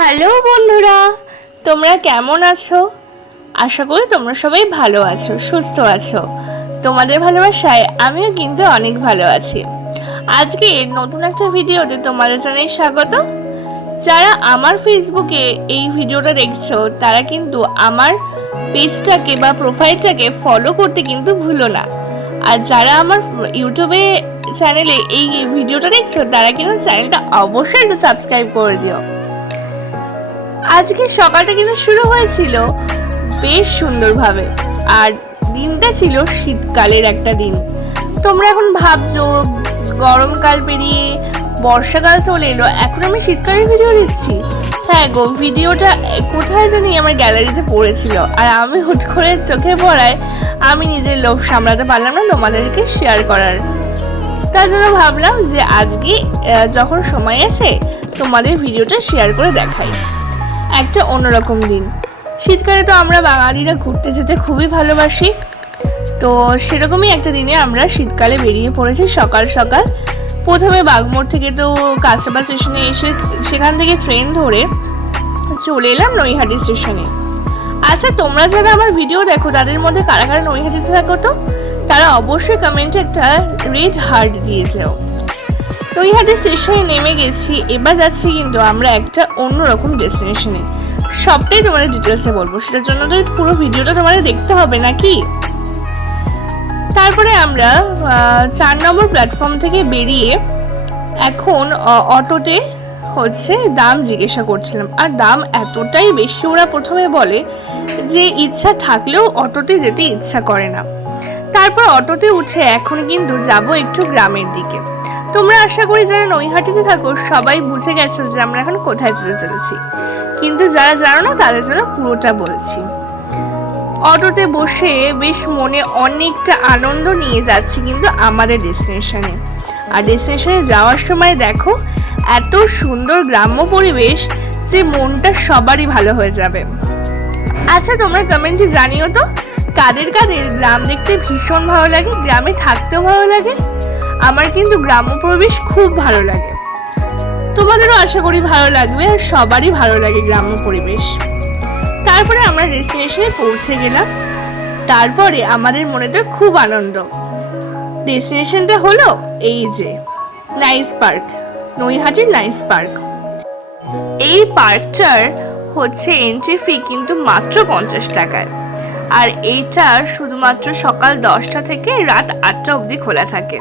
Hello বন্ধুরা, তোমরা কেমন আছো? আশা করি তোমরা সবাই ভালো আছো, সুস্থ আছো। তোমাদের ভালোবাসায় আমিও কিন্তু অনেক ভালো আছি। আজকে নতুন একটা ভিডিওতে তোমাদের জানাই স্বাগত। যারা আমার ফেসবুকে এই ভিডিওটা দেখছ, তারা কিন্তু আমার পেজটাকে বা প্রোফাইলটাকে ফলো করতে কিন্তু ভুলো না। আর যারা আমার ইউটিউবে চ্যানেলে এই ভিডিওটা দেখছ, তারা কিন্তু চ্যানেলটা অবশ্যই একটু সাবস্ক্রাইব করে দিও। আজকে সকালটা কিন্তু শুরু হয়েছিল বেশ সুন্দরভাবে। আর দিনটা ছিল শীতকালের একটা দিন। তোমরা এখন ভাবছ, গরমকাল পেরিয়ে বর্ষাকাল চলে এলো, এখন আমি শীতকালের ভিডিও দিচ্ছি। হ্যাঁ গো ভিডিওটা কোথায় জানি আমার গ্যালারিতে পড়েছিল। আর আমি হুট করে চোখে পড়ায় আমি নিজের লোভ সামলাতে পারলাম না তোমাদেরকে শেয়ার করার। তার জন্য ভাবলাম যে আজকে যখন সময় আছে, তোমাদের ভিডিওটা শেয়ার করে দেখাই। একটা অন্যরকম দিন। শীতকালে তো আমরা বাঙালিরা ঘুরতে যেতে খুবই ভালোবাসি। তো সেরকমই একটা দিনে আমরা শীতকালে বেরিয়ে পড়েছি সকাল সকাল। প্রথমে বাগমোড় থেকে তো কাঁচাপা স্টেশনে এসে সেখান থেকে ট্রেন ধরে চলে এলাম নৈহাটি স্টেশনে। আচ্ছা তোমরা যারা আমার ভিডিও দেখো, তাদের মধ্যে কারা কারা নৈহাটিতে থাকো তো? তারা অবশ্যই কমেন্টে একটা রেড হার্ট দিয়ে যাও। নৈহাটি স্টেশনে নেমে গেছি। এবার যাচ্ছি কিন্তু আমরা একটা অন্যরকম ডেস্টিনেশনে। সবটাই তোমাদের ডিটেলসে বলব। সেটার জন্য তো পুরো ভিডিওটা তোমাদের দেখতে হবে, নাকি? তারপরে আমরা চার নম্বর প্ল্যাটফর্ম থেকে বেরিয়ে এখন অটোতে হচ্ছে দাম জিজ্ঞাসা করছিলাম। আর দাম এতটাই বেশি, ওরা প্রথমে বলে যে ইচ্ছা থাকলেও অটোতে যেতে ইচ্ছা করে না। তারপর অটোতে উঠে এখন কিন্তু যাব একটু গ্রামের দিকে। তোমরা আশা করি যারা নৈহাটিতে থাকো, সবাই বুঝে গেছো যে আমরা এখন কোথায় চলে চলেছি। কিন্তু যারা জানো না, তাদের জন্য পুরোটা বলছি। অটোতে বসে বেশ মনে অনেকটা আনন্দ নিয়ে যাচ্ছি কিন্তু আমাদের ডেস্টিনেশনে। আর ডেস্টিনেশনে যাওয়ার সময় দেখো, এত সুন্দর গ্রাম্য পরিবেশ যে মনটা সবারই ভালো হয়ে যাবে। আচ্ছা তোমরা কমেন্টে জানিও তো, কাদের কাদের গ্রাম দেখতে ভীষণ ভালো লাগে, গ্রামে থাকতেও ভালো লাগে? আমার কিন্তু গ্রাম্য পরিবেশ খুব ভালো লাগে। তোমাদেরও আশা করি ভালো লাগবে আর সবারই ভালো লাগে গ্রাম্য পরিবেশ। তারপরে আমরা ডেস্টিনেশনে পৌঁছে গেলাম। তারপরে আমাদের মনেতে খুব আনন্দ। ডেস্টিনেশনটা হলো এই যে নাইস পার্ক নৈহাটির নাইস পার্ক এই পার্কটার হচ্ছে এন্ট্রি ফি কিন্তু মাত্র পঞ্চাশ টাকায়। আর এইটা শুধুমাত্র সকাল দশটা থেকে রাত আটটা অবধি খোলা থাকে।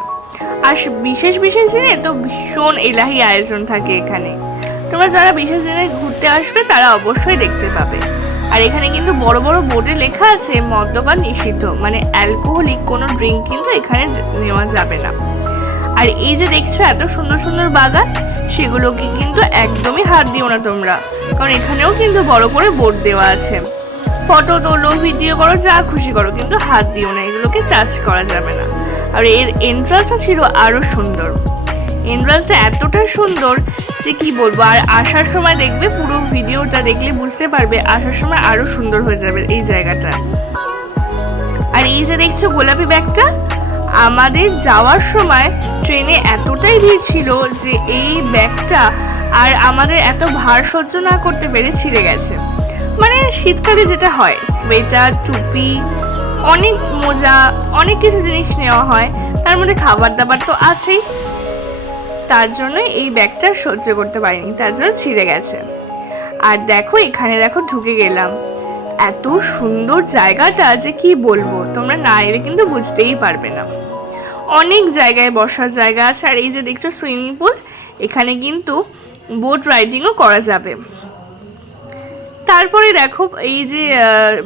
আর বিশেষ বিশেষ দিনে তো ভীষণ এলাহি আয়োজন থাকে এখানে। তোমরা যারা বিশেষ দিনে ঘুরতে আসবে, তারা অবশ্যই দেখতে পাবে। আর এখানে কিন্তু বড় বড় বোর্ডে লেখা আছে, মদ্যপান নিষিদ্ধ। মানে অ্যালকোহলিক কোনো ড্রিঙ্ক কিন্তু এখানে নেওয়া যাবে না। আর এই যে দেখছ এত সুন্দর সুন্দর বাগান, সেগুলোকে কিন্তু একদমই হাত দিও না তোমরা। কারণ এখানেও কিন্তু বড় করে বোর্ড দেওয়া আছে। ফটো তোলো ভিডিও করো, যা খুশি করো, কিন্তু হাত দিও না। এগুলোকে টাচ করা যাবে না। আর এর এন্ট্রান্সটা ছিল আরও সুন্দর। এন্ট্রান্সটা এতটাই সুন্দর যে কি বলব, আর আসার সময় দেখবে পুরো ভিডিওটা দেখলে বুঝতে পারবে আসার সময় আরও সুন্দর হয়ে যাবে এই জায়গাটা। আর এই যে দেখছ গোলাপি ব্যাগটা, আমাদের যাওয়ার সময় ট্রেনে এতটাই ভিড় ছিল যে এই ব্যাগটা আর আমাদের এত ভার সহ্য না করতে পেরে ছিঁড়ে গেছে। মানে শীতকালে যেটা হয়, সোয়েটার, টুপি অনেক মজা, অনেক কিছু জিনিস নেওয়া হয়। তার মধ্যে খাবার দাবার তো আছেই। তার জন্য এই ব্যাগটা সহ্য করতে পারিনি, তার জন্য ছিঁড়ে গেছে। আর দেখো, এখানে দেখো, ঢুকে গেলাম। এত সুন্দর জায়গাটা যে কি বলব, তোমরা না এলে কিন্তু বুঝতেই পারবে না। অনেক জায়গায় বসার জায়গা আছে, আর এই যে দেখছ, সুইমিং পুল, এখানে কিন্তু বোট রাইডিংও করা যাবে। তারপরে দেখো এই যে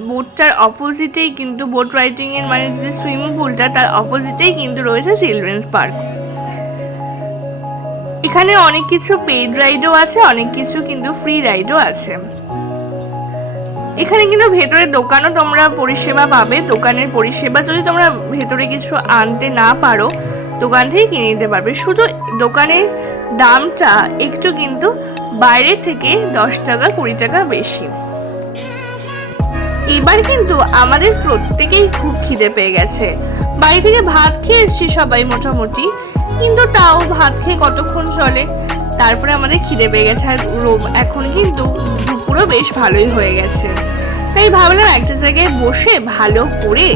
বোটটার অপোজিটেই কিন্তু বোট রাইডিং এর মানে যে সুইমিং পুলটা তার অপোজিটেই কিন্তু রয়েছে চিলড্রেন্স পার্ক এখানে অনেক কিছু পেইড রাইডও আছে, অনেক কিছু কিন্তু ফ্রি রাইডও আছে। এখানে কিন্তু ভেতরে দোকানও তোমরা পরিষেবা পাবে। দোকানের পরিষেবা যদি তোমরা ভেতরে কিছু আনতে না পারো, দোকান থেকে কিনে নিতে পারবে। শুধু দোকানের দামটা একটু কিন্তু বাইরের থেকে দশ টাকা, কুড়ি টাকা বেশি। এবার কিন্তু আমাদের প্রত্যেকেই খুব খিদে পেয়ে গেছে। বাড়ি থেকে ভাত খেয়ে এসছি সবাই মোটামুটি, কিন্তু তাও ভাত খেয়ে কতক্ষণ চলে? তারপরে আমাদের খিদে পেয়ে গেছে আর রোম এখন কিন্তু দুপুরও বেশ ভালোই হয়ে গেছে। তাই ভাবলাম একটা জায়গায় বসে ভালো করে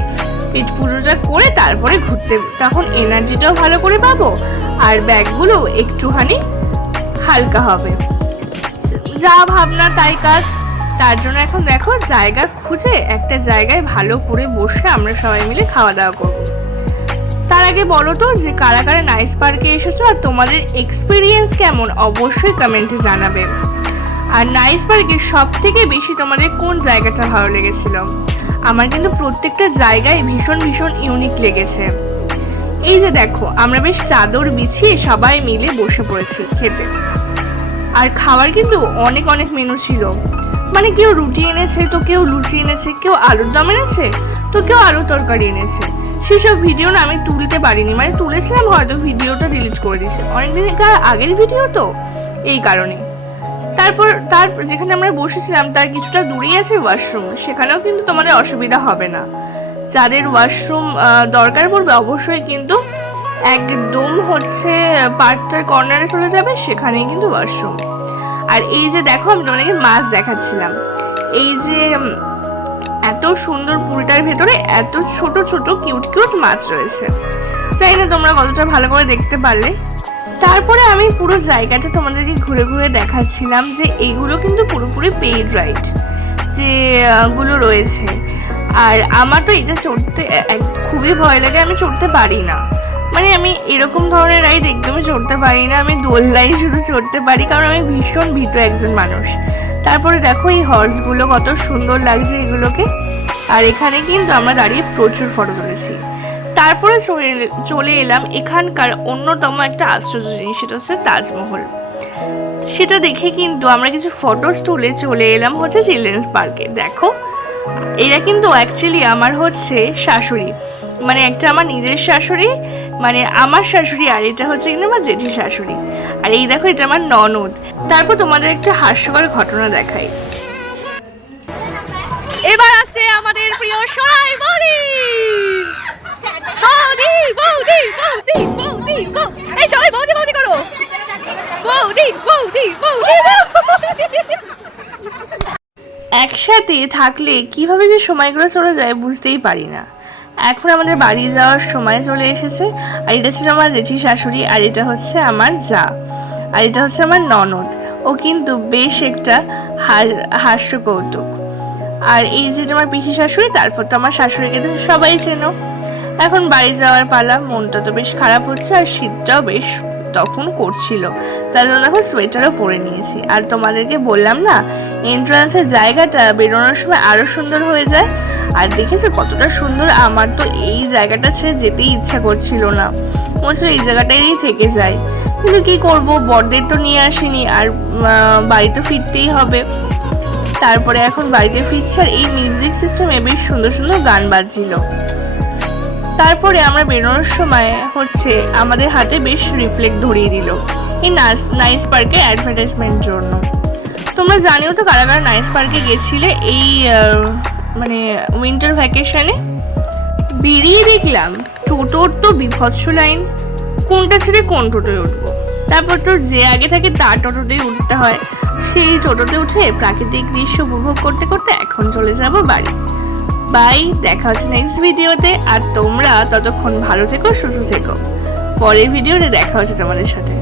পেট পুজোটা করে তারপরে ঘুরতে, তখন এনার্জিটাও ভালো করে পাবো, আর ব্যাগগুলো একটুখানি হালকা হবে। যা ভাবনা, তাই কাজ। তার জন্য এখন দেখো, জায়গা খুঁজে একটা জায়গায় ভালো করে বসে আমরা সবাই মিলে খাওয়া দাওয়া করব। তার আগে বলো তো যে কারা কারা নাইস পার্কে এসেছ আর তোমাদের এক্সপিরিয়েন্স কেমন? অবশ্যই কমেন্টে জানাবে। আর নাইস পার্কে সব থেকে বেশি তোমাদের কোন জায়গাটা ভালো লেগেছিল? আমার কিন্তু প্রত্যেকটা জায়গায় ভীষণ ভীষণ ইউনিক লেগেছে। এই যে দেখো, আমরা বেশ চাদর বিছিয়ে সবাই মিলে বসে পড়েছি খেতে। আর খাবার কিন্তু অনেক অনেক মেনু ছিল। মানে কেউ রুটি এনেছে, তো কেউ লুচি এনেছে, কেউ আলুর দম এনেছে, তো কেউ আলু তরকারি এনেছে। সেসব ভিডিও না আমি তুলতে পারিনি। মানে তুলেছিলাম, হয়তো ভিডিওটা ডিলিট করে দিয়েছে। অনেকদিন আগের ভিডিও তো, এই কারণে তারপর, তার, যেখানে আমরা বসেছিলাম, তার কিছুটা দূরেই আছে ওয়াশরুম সেখানেও কিন্তু তোমাদের অসুবিধা হবে না। যাদের ওয়াশরুম দরকার পড়বে, অবশ্যই কিন্তু একদম হচ্ছে পার্কটার কর্নারে চলে যাবে সেখানেই কিন্তু ওয়াশরুম আর এই যে দেখো আমি তোমাদেরকে মাছ দেখাচ্ছিলাম। এই যে এত সুন্দর পুলটার ভেতরে এত ছোট ছোট কিউট কিউট মাছ রয়েছে। চাই না তোমরা কতটা ভালো করে দেখতে পারলে। তারপরে আমি পুরো জায়গাটা তোমাদেরকে ঘুরে ঘুরে দেখাচ্ছিলাম যে এইগুলো কিন্তু পুরোপুরি পেইড রাইড যে আহ, গুলো রয়েছে। আর আমার তো এটা চড়তে খুবই ভয় লাগে আমি চড়তে পারি না। মানে আমি এরকম ধরনের রাইড একদমই চড়তে পারি না, আমি দোলনাই শুধু চড়তে পারি কারণ আমি ভীষণ ভীত একজন মানুষ। তারপরে দেখো এই হর্সগুলো কত সুন্দর লাগছে এগুলোকে। আর এখানে কিন্তু আমরা দাঁড়িয়ে প্রচুর ফটো তুলেছি। তারপরে চলে চলে এলাম এখানকার অন্যতম একটা আশ্চর্য জিনিস, সেটা হচ্ছে তাজমহল। সেটা দেখে কিন্তু আমরা কিছু ফটোস তুলে চলে এলাম হচ্ছে চিলড্রেন্স পার্কে দেখো, এরা কিন্তু অ্যাকচুয়ালি আমার হচ্ছে শাশুড়ি। মানে একটা আমার নিজের শাশুড়ি মানে আমার শাশুড়ি আর এটা হচ্ছে কিন্তু আমার জেঠি শাশুড়ি। আর এই দেখো, এটা আমার ননদ। তারপর তোমাদের একটা হাস্যকর ঘটনা দেখাই। এবার আসছে আমাদের প্রিয় সরাই বলি বৌদি বৌদি বৌদি বৌদি এই সবাই বৌদি বৌদি করো। বৌদি বৌদি বৌদি। একসাথে থাকলে কীভাবে যে সময়গুলো চলে যায় বুঝতেই পারি না। এখন আমাদের বাড়ি যাওয়ার সময় চলে এসেছে, আর এটা ছিল আমার জেঠি শাশুড়ি, আর এটা হচ্ছে আমার যা, আর এটা হচ্ছে আমার ননদ। ও কিন্তু বেশ একটা হাস- হাস্য কৌতুক আর এই যে আমার পিসি শাশুড়ি, তারপর তো আমার শাশুড়িকে তো সবাই চেনো। এখন বাড়ি যাওয়ার পালা, মনটা তো বেশ খারাপ হচ্ছে, আর শীতটাও বেশ তখন করছিল। তার জন্য এখন সোয়েটারও পরে নিয়েছি। আর তোমাদেরকে বললাম না এন্ট্রান্সের জায়গাটা বেরোনোর সময় আরও সুন্দর হয়ে যায়। আর দেখেছ কতটা সুন্দর? আমার তো এই জায়গাটা ছেড়ে যেতেই ইচ্ছা করছিল না। মনে এই জায়গাটাই থেকে যায় কিন্তু কি করব? বড়দের তো নিয়ে আসিনি আর আহ, বাড়ি তো ফিরতেই হবে। তারপরে এখন বাড়িতে ফিরছি আর এই মিউজিক সিস্টেমে বেশ সুন্দর সুন্দর গান বাজছিল। তারপরে আমরা বেরোনোর সময় হচ্ছে আমাদের হাতে বেশ রিফ্লেক্ট ধরিয়ে দিল এই নাইস নাইস পার্কের অ্যাডভার্টাইজমেন্ট জন্য। তোমরা জানিও তো কারা কারা নাইস পার্কে গেছিলে? এই মানে উইন্টার ভ্যাকেশনে বেরিয়ে দেখলাম টোটোর তো বিভৎস লাইন কোনটা ছেড়ে কোন টোটোয় উঠবো? তারপর তো যে আগে থাকে তার টোটোতেই উঠতে হয়। সেই টোটোতে উঠে প্রাকৃতিক দৃশ্য উপভোগ করতে করতে এখন চলে যাব বাড়ি। বাই, দেখা হচ্ছে নেক্সট ভিডিওতে আর তোমরা ততক্ষণ ভালো থেকো, সুস্থ থেকো। পরের ভিডিওতে দেখা হচ্ছে তোমাদের সাথে।